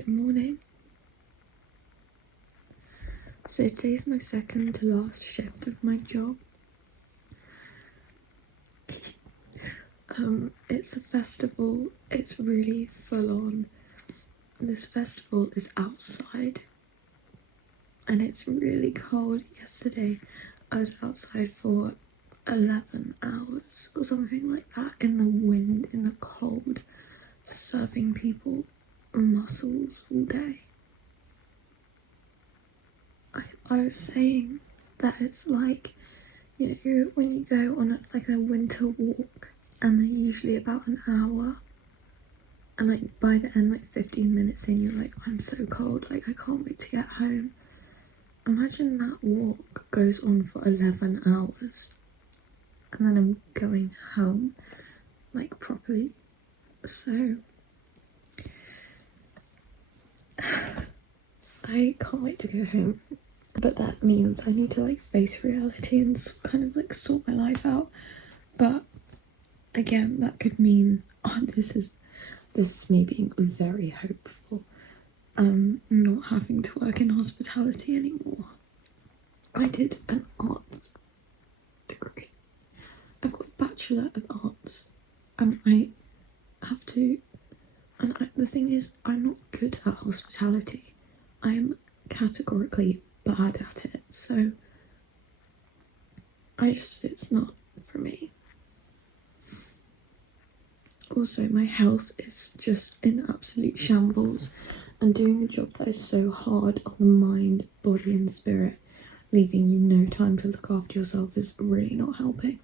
Good morning. So today's my second to last shift of my job. It's a festival. It's really full on. This festival is outside and it's really cold. Yesterday I was outside for 11 hours or something like that, in the wind, in the cold, serving people mussels all day. I was saying that it's like, you know, when you go on a winter walk and they're usually about an hour, and like by the end, like 15 minutes in, you're like, I'm so cold, like I can't wait to get home. Imagine that walk goes on for 11 hours and then I'm going home, like properly. So I can't wait to go home, but that means I need to like face reality and kind of like sort my life out. But again, that could mean, this is me being very hopeful, not having to work in hospitality anymore. I did an art degree. I've got a Bachelor of Arts, and I have to, the thing is, I'm not good at hospitality. I'm categorically bad at it, so it's not for me. Also, my health is just in absolute shambles, and doing a job that is so hard on the mind, body and spirit, leaving you no time to look after yourself, is really not helping.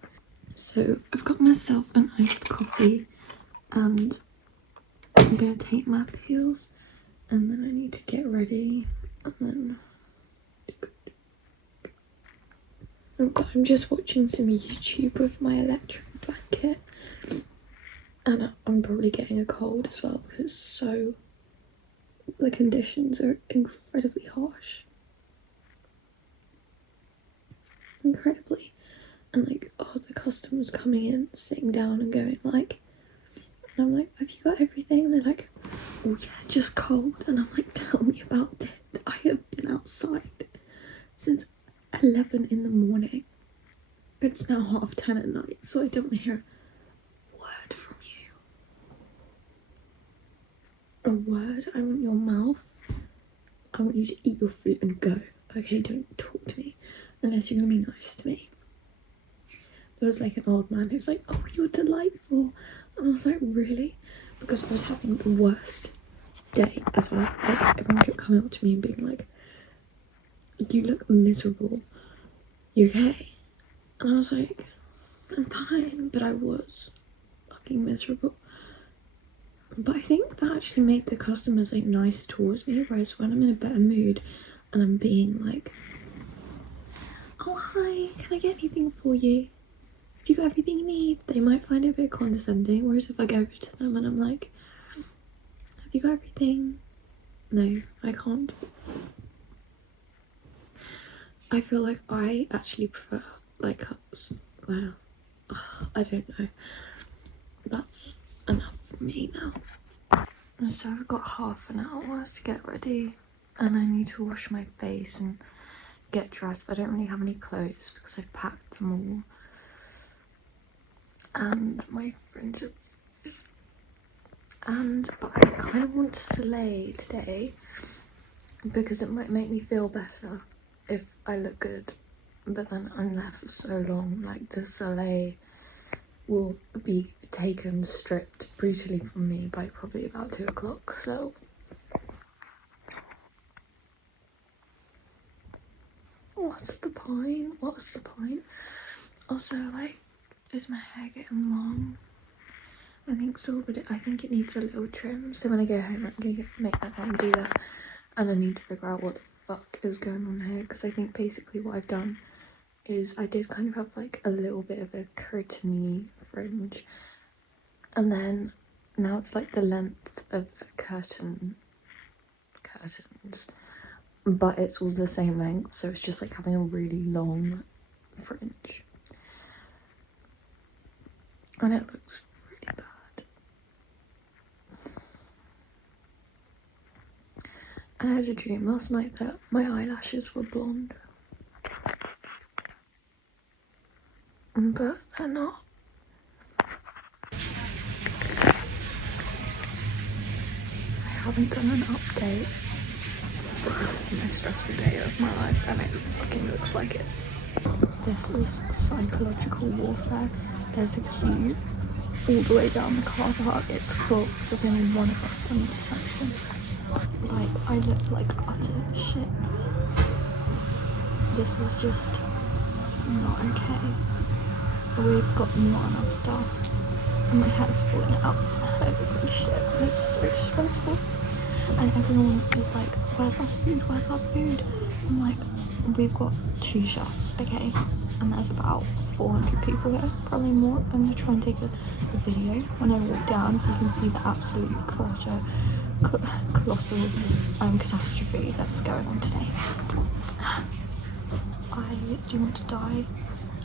So I've got myself an iced coffee and I'm going to take my pills, and then I need to get ready, and then I'm just watching some YouTube with my electric blanket, and I'm probably getting a cold as well because it's so, the conditions are incredibly harsh. Incredibly. And like, the customers coming in, sitting down and going like, and I'm like, have you got everything? And they're like, oh yeah, just cold. And I'm like, tell me about it. I have been outside since 11 in the morning. It's now 10:30 at night, so I don't want to hear a word from you. A word. I want your mouth. I want you to eat your food and go. Okay, don't talk to me unless you're gonna be nice to me. There was like an old man who was like, oh, you're delightful. And I was like, really? Because I was having the worst day ever. Like, everyone kept coming up to me and being like, you look miserable. You okay? And I was like, I'm fine. But I was fucking miserable. But I think that actually made the customers like nicer towards me. Whereas when I'm in a better mood and I'm being like, oh hi, can I get anything for you? Have you got everything you need? They might find it a bit condescending. Whereas if I go over to them and I'm like, have you got everything? No, I can't. I feel like I actually prefer, like, well, I don't know. That's enough for me now. And so I've got half an hour to get ready, and I need to wash my face and get dressed, but I don't really have any clothes because I've packed them all. And my fringes. But I kind of want to slay today because it might make me feel better if I look good. But then I'm there for so long, like the soleil will be taken, stripped brutally from me by probably about 2 o'clock, so. What's the point? What's the point? Also, like, is my hair getting long? I think so, but I think it needs a little trim. So when I go home, I'm gonna make that and do that. And I need to figure out what the fuck is going on here, because I think basically what I've done is I did kind of have like a little bit of a curtainy fringe, and then now it's like the length of a curtains, but it's all the same length, so it's just like having a really long fringe, and it looks really bad. And I had a dream last night that my eyelashes were blonde. But they're not. I haven't done an update, but this is the most stressful day of my life and it fucking looks like it. This is psychological warfare. There's a queue all the way down the car park. It's full. There's only one of us on each section. Like, I look like utter shit. This is just not okay. We've got not enough staff. And my hair's falling out. Holy shit. It's so stressful. And everyone is like, where's our food? Where's our food? I'm like, we've got 2 chefs, okay? And there's about 400 people here, probably more. I'm gonna try and take a video when I walk down so you can see the absolute colossal catastrophe that's going on today. I do want to die.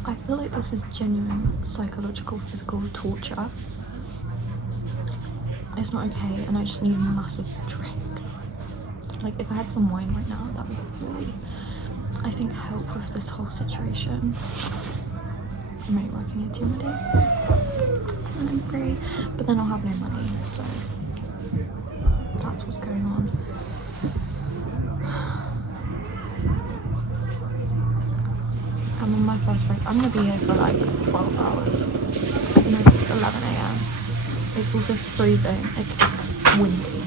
I feel like this is genuine psychological, physical torture. It's not okay, and I just need a massive drink. Like, if I had some wine right now, that would really, I think, help with this whole situation. I'm only working here 2 more days, and I'm free, but then I'll have no money, so that's what's going on. I'm on my first break. I'm gonna be here for like 12 hours. Unless it's 11 AM. It's also freezing. It's windy.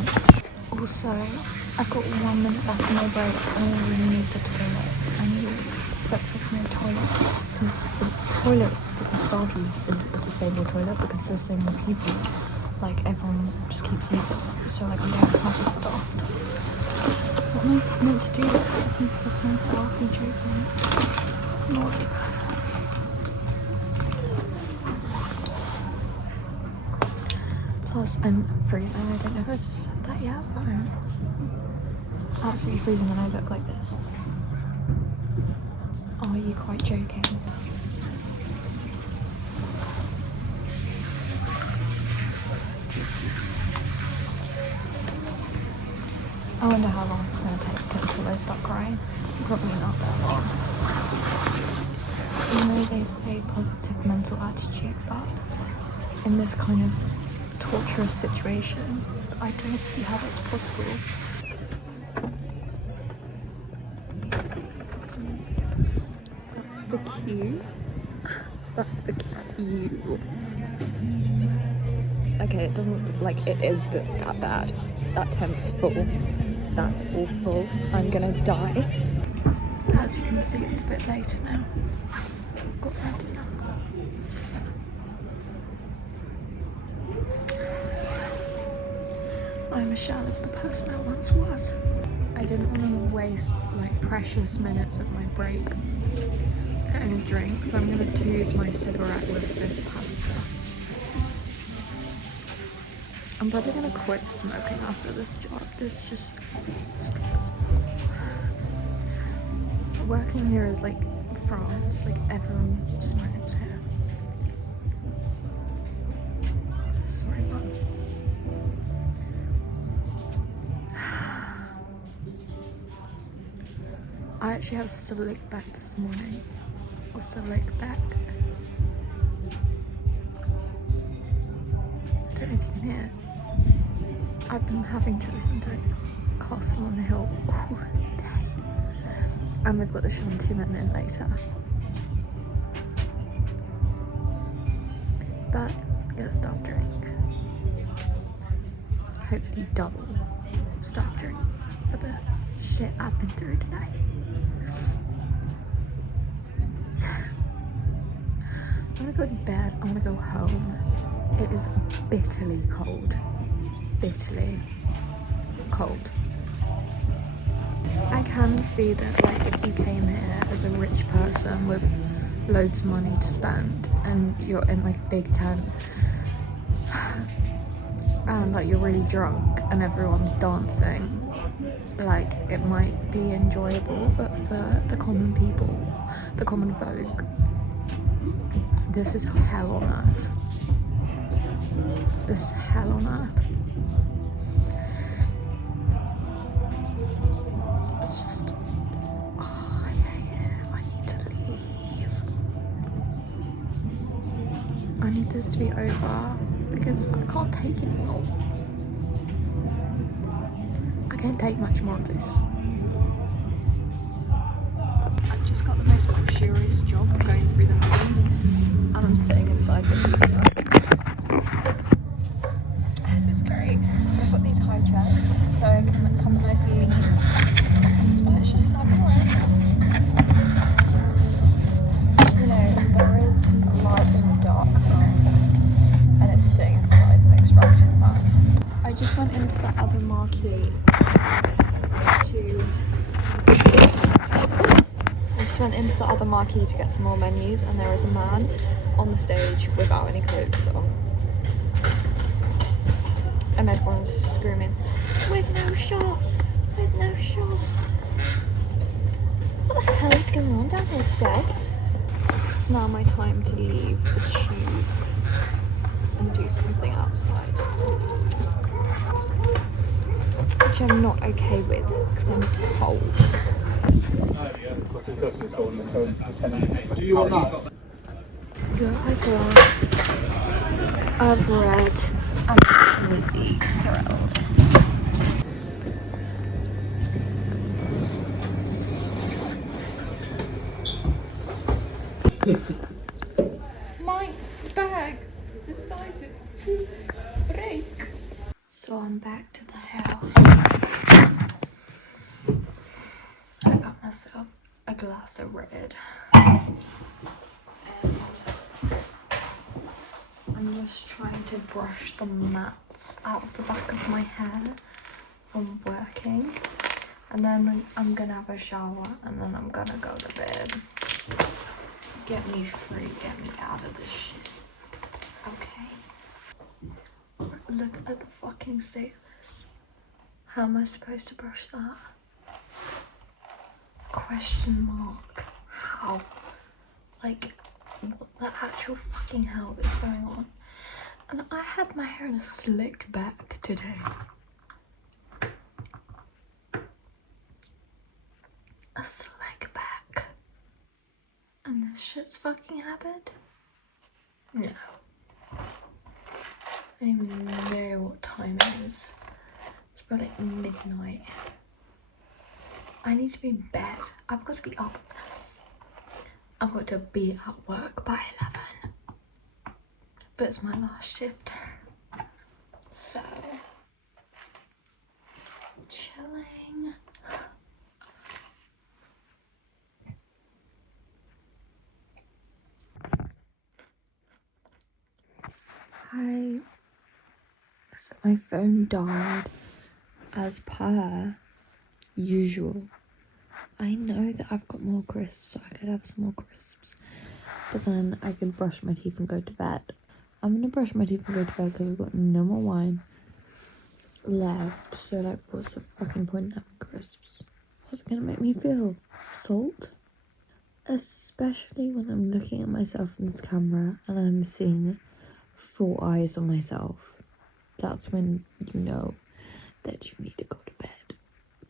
Also, I've got 1 minute left in my break and I really need the toilet. I need to put this in the toilet because the toilet that the staff use is a disabled toilet because there's so many people. Like, everyone just keeps using it. So like, we don't have the staff. What am I meant to do? I can piss myself and joking. Not. Plus, I'm freezing. I don't know if I've said that yet, but I'm absolutely freezing and I look like this. Are you quite joking? I wonder how long it's going to take until I stop crying. Probably not that long. You know, they say positive mental attitude, but in this kind of torturous situation, I don't see how that's possible. That's the queue. That's the queue. Okay, it doesn't look like it is that bad. That tent's full. That's all full. I'm gonna die. As you can see, it's a bit later now. I've got my dinner. I'm a shell of the person I once was. I didn't want to waste like precious minutes of my break getting a drink, so I'm going to use my cigarette with this pasta. I'm probably going to quit smoking after this job. This just... Working here is like France, like everyone smokes here. Sorry, Mum. I actually had a slick back this morning. A slick back. I don't know if you can hear. I've been having to listen to Castle on the Hill all day. And they've got the show on 2 minutes in later. But get a staff drink. Hopefully double staff drinks for the shit I've been through today. I want to go to bed. I want to go home. It is bitterly cold. Bitterly cold. I can see that, like, if you came here as a rich person with loads of money to spend and you're in like a big tent and like you're really drunk and everyone's dancing, like it might be enjoyable, but for the common people, the common folk, this is hell on earth. This is hell on earth. It's just, oh, I need to leave. I need this to be over because I can't take anymore. I can't take much more of this. I've just got the most luxurious job of going through the menus, and I'm sitting inside the heater. This is great. I've got these high chairs so I can have a nice lean. Oh, it's just fabulous. You know, there is light in the darkness, and it's sitting inside an extractor fan. I just went into the other marquee to get some more menus, and there is a man on the stage without any clothes on. And everyone's screaming, with no shorts, with no shorts. What the hell is going on down here, Seg? It's now my time to leave the tube and do something outside. Which I'm not okay with, because I'm cold. Do you want that? Got a glass of red. I'm absolutely thrilled. My bag decided to break. So I'm back to the house. I got myself a glass of red. I'm just trying to brush the mats out of the back of my hair from working, and then I'm gonna have a shower, and then I'm gonna go to bed. Get me free, get me out of this shit. Okay. Look at the fucking state of this. How am I supposed to brush that? Question mark. How? Like, what the actual fucking hell is going on? And I had my hair in a slick back today. A slick back. And this shit's fucking happened? No. I don't even know what time it is. It's probably like midnight. I need to be in bed. I've got to be up. I've got to be at work by 11. But it's my last shift. So, chilling. So my phone died as per usual. I know that I've got more crisps, so I could have some more crisps. But then I can brush my teeth and go to bed. I'm gonna brush my teeth and go to bed because I've got no more wine left. So like, what's the fucking point in having crisps? What's it gonna make me feel? Salt? Especially when I'm looking at myself in this camera and I'm seeing 4 eyes on myself. That's when you know that you need to go to bed.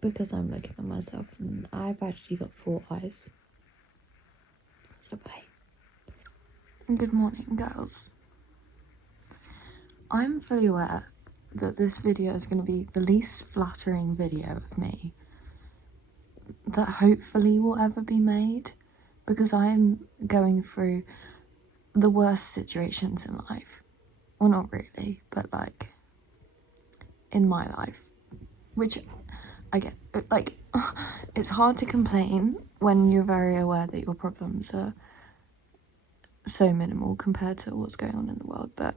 Because I'm looking at myself and I've actually got 4 eyes. So bye. Good morning, girls. I'm fully aware that this video is going to be the least flattering video of me that hopefully will ever be made, because I'm going through the worst situations in life. Well, not really, but like in my life, which I get, like, it's hard to complain when you're very aware that your problems are so minimal compared to what's going on in the world, but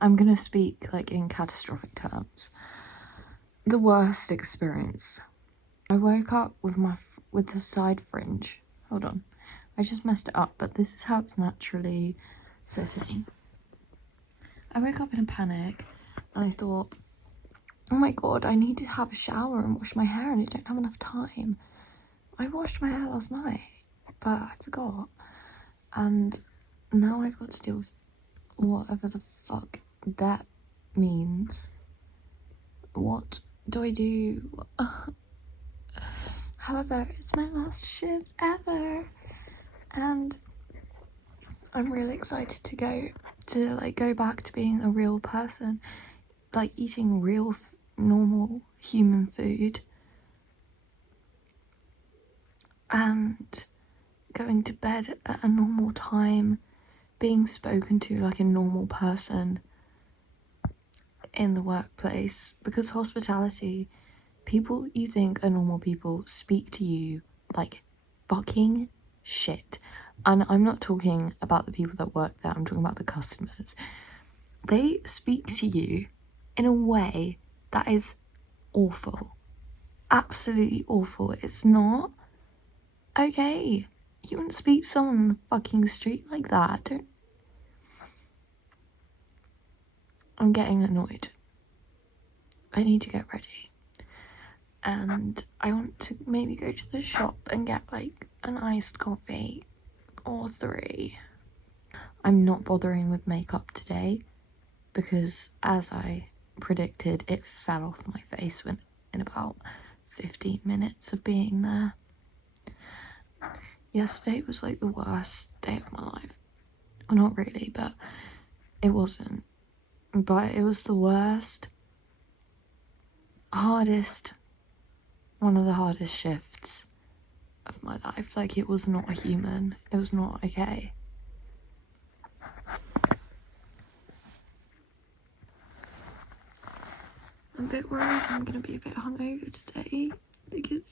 I'm gonna speak like in catastrophic terms. The worst experience. I woke up with the side fringe. Hold on, I just messed it up, but this is how it's naturally sitting. I woke up in a panic and I thought, oh my god, I need to have a shower and wash my hair and I don't have enough time. I washed my hair last night, but I forgot. And now I've got to deal with whatever the fuck that means. What do I do? However, it's my last shift ever, and I'm really excited to go back to being a real person, like eating real normal human food, and going to bed at a normal time, being spoken to like a normal person in the workplace. Because hospitality, people you think are normal people speak to you like fucking shit. And I'm not talking about the people that work there, I'm talking about the customers. They speak to you in a way that is awful. Absolutely awful. It's not okay. You wouldn't speak to someone on the fucking street like that. I'm getting annoyed. I need to get ready. And I want to maybe go to the shop and get like an iced coffee or 3. I'm not bothering with makeup today because, as I predicted, it fell off my face in about 15 minutes of being there. Yesterday was like the worst day of my life. Well, not really, but it wasn't. But it was the worst, one of the hardest shifts of my life. Like, it was not a human. It was not okay. I'm a bit worried I'm gonna be a bit hungover today because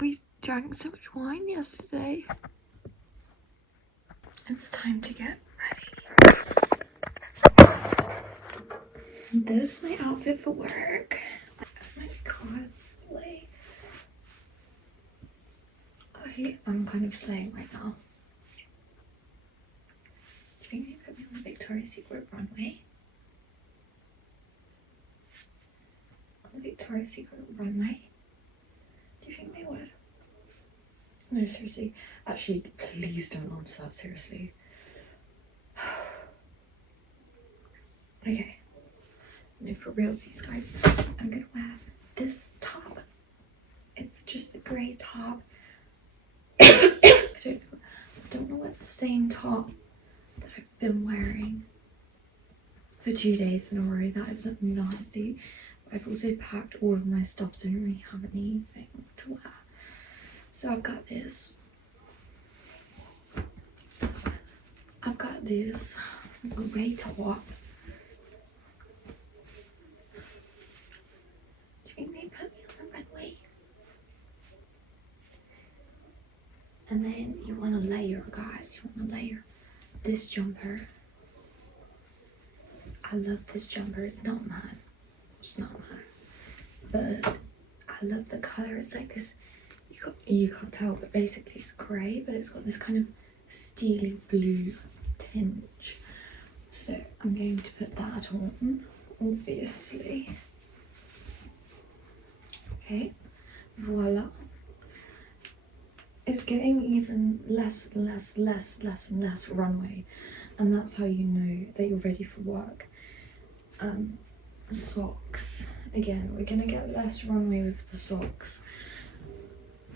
we drank so much wine yesterday. It's time to get ready. This is my outfit for work. My cards slay. I'm kind of slaying right now. Do you think they put me on the Victoria's Secret runway? On the Victoria's Secret runway? Do you think they would? No, seriously. Actually, please don't answer that seriously. Okay. No, for realsies, guys. I'm gonna wear this top. It's just a grey top. I don't know what the same top that I've been wearing for 2 days in a row. That is nasty. I've also packed all of my stuff, so I don't really have anything to wear. So I've got this grey top. Do you think they put me on the runway? And then you want to layer, guys. You want to layer this jumper. I love this jumper. It's not mine. But I love the color. It's like this. You can't tell, but basically it's grey, but it's got this kind of steely blue tinge. So I'm going to put that on, obviously. Okay, voila. It's getting even less and less runway, and that's how you know that you're ready for work. Socks. Again, we're gonna get less runway with the socks.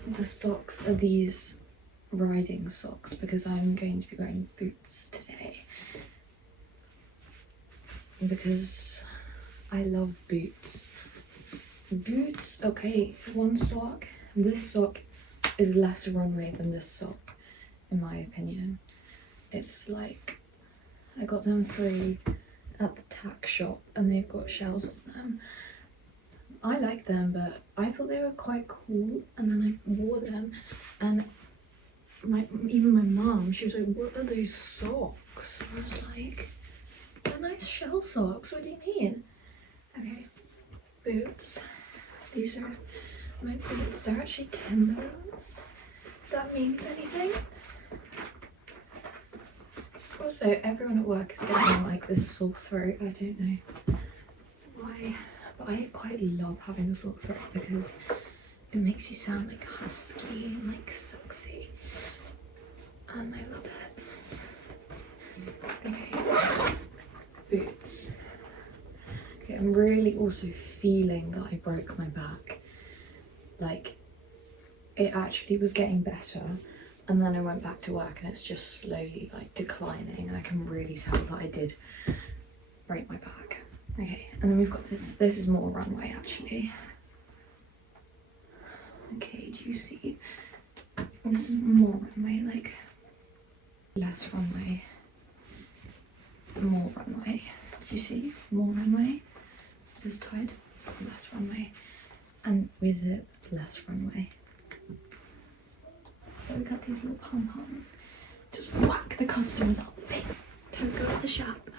The socks are these riding socks because I'm going to be wearing boots today. Because I love boots. Boots, okay, one sock. This sock is less runway than this sock, in my opinion. It's like, I got them free at the tack shop and they've got shells on them. I like them, but I thought they were quite cool, and then I wore them, and even my mum, she was like, what are those socks? I was like, they're nice shell socks, what do you mean? Okay, boots. These are my boots. They're actually Timberlands, if that means anything. Also, everyone at work is getting like this sore throat. I don't know why, but I quite love having a sore throat because it makes you sound like husky and like sexy, and I love it. Okay, boots. Okay, I'm really also feeling that I broke my back. Like, it actually was getting better, and then I went back to work and it's just slowly like declining, and I can really tell that I did break my back. Okay, and then we've got this is more runway actually. Okay, do you see? This is more runway, like less runway, more runway. Do you see? More runway, this tide, less runway, and with it, less runway. So we got these little pom-poms. Just whack the customers up. Hey, time to go to the shop.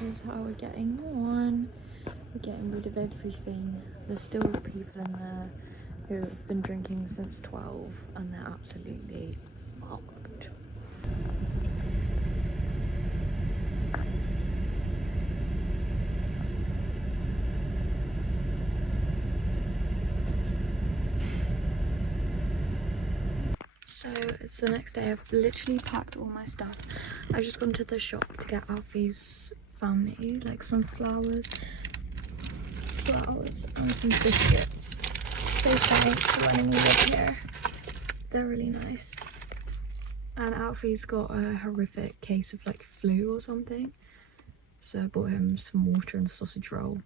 Here's how we're getting on. We're getting rid of everything. There's still people in there who have been drinking since 12 and they're absolutely fucked. So it's the next day. I've literally packed all my stuff. I've just gone to the shop to get Alfie's family like some flowers and some biscuits. So thanks for letting me live here. They're really nice. And Alfie's got a horrific case of like flu or something, so I bought him some water and a sausage roll.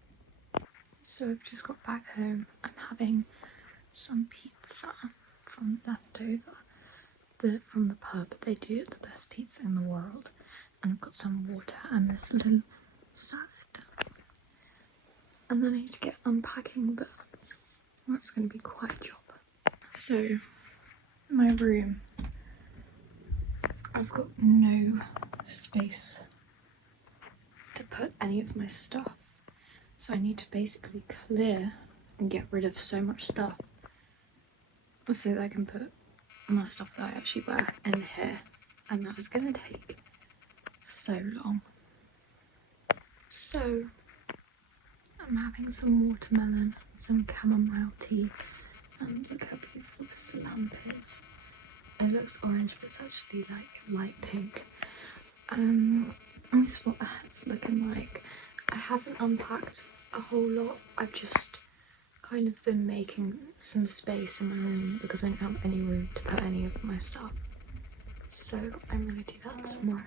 So I've just got back home. I'm having some pizza from leftover from the pub. They do the best pizza in the world. And I've got some water and this little salad. And then I need to get unpacking, but that's going to be quite a job. So, my room. I've got no space to put any of my stuff. So I need to basically clear and get rid of so much stuff so that I can put my stuff that I actually wear in here. And that is going to take so long. So I'm having some watermelon, some chamomile tea, and look how beautiful this lamp is. It looks orange, but it's actually like light pink. That's what it's looking like. I haven't unpacked a whole lot. I've just kind of been making some space in my room because I don't have any room to put any of my stuff. So I'm gonna do that tomorrow.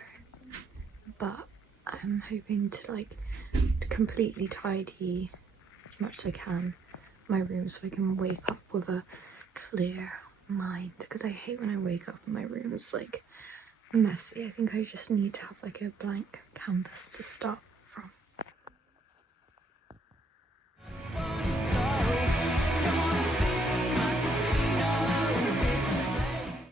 But I'm hoping to completely tidy as much as I can my room so I can wake up with a clear mind, because I hate when I wake up and my room is like messy. I think I just need to have like a blank canvas to start